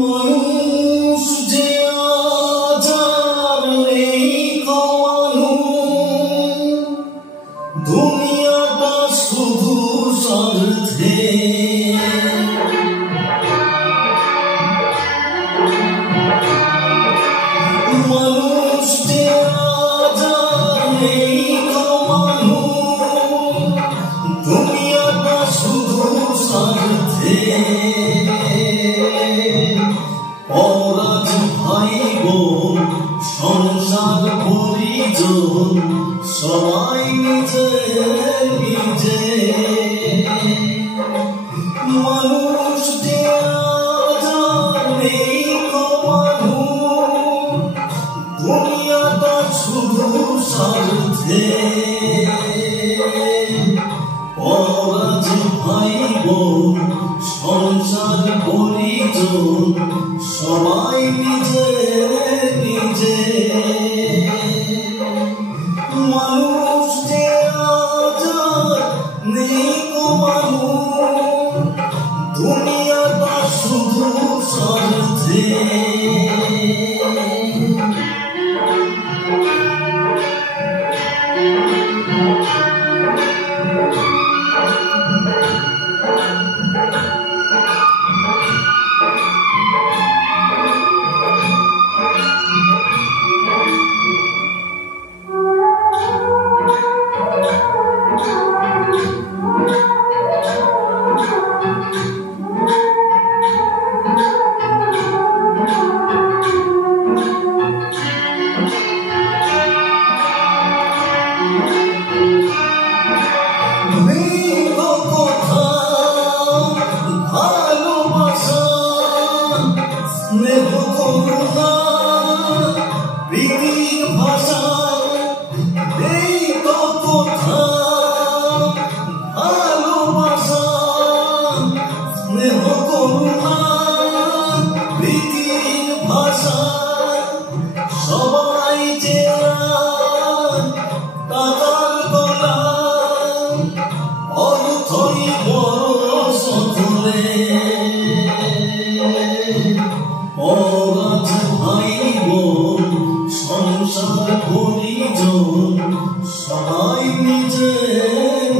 মানুষ যে আজার নেই কমানো, দুনিয়াটা শুধু স্বার্থে। মানুষ যে আজার নেই কমানো, দুনিয়াটা শুধু স্বার্থে। অরাজ ভাই বোন সংসার পরিজন সবাই নিজে নিজে। মানুষ যে আজার নেই কমানো, দুনিয়াটা শুধু স্বার্থে। অরাজ ভাই বোন সংসার পরিজন সবাই নিজে নিজে। মানুষ যে আজার নেই কমানো, দুনিয়াটা শুধু স্বার্থে। স্নেহ করুণা প্রীতির ভাষা নেই তো কোথাও। ভালোবাসা স্নেহ করুণা প্রীতির ভাষা সবাই যে টাকার গলা অর্থই বড় সকলে। অরাজ ভাই বোন সংসার পরিজন সবাই নিজে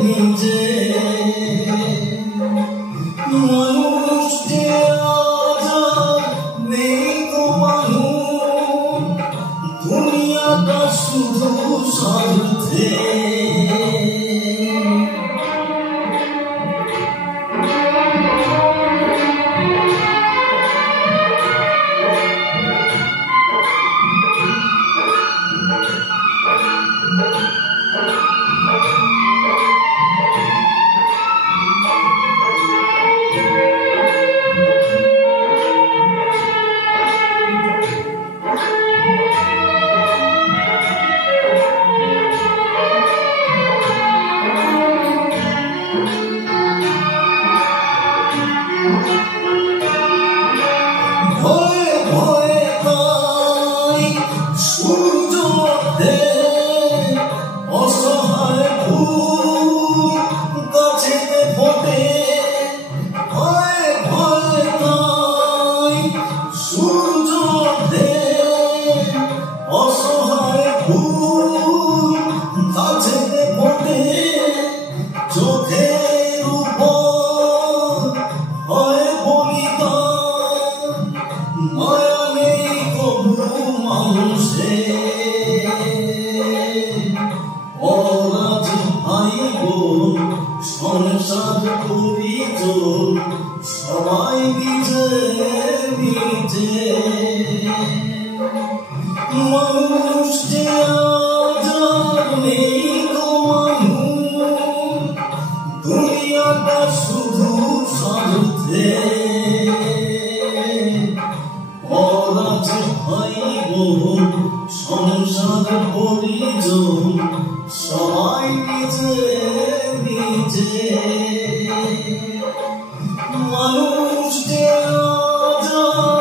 নিজে। মানুষ যে আজার নেই কমানো, দুনিয়াটা শুধু স্বার্থে। ভয়ে ভয়ে তাই সূর্য ওঠে, অসহায় ফুল গাছেতে ফোটে। ভয়ে ভয়ে তাই সূর্য ওঠে, অসহায় ফুল গাছেতে ফোটে। চোখের উপর হয় বলিদান, মায়া নেই কবু মানুষে। অরাজ ভাই বোন সংসার পরিজন সবাই নিজে নিজে। মানুষ যে আজার নেই কমানো, দুনিয়াটা শুধু স্বার্থে। অরাজ ভাই বোন সংসার পরিজন সবাই নিজে নিজে। মানুষ যে আজার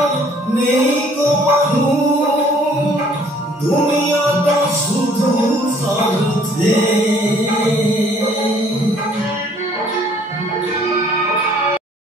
দুনিয়াটা শুধু স্বার্থে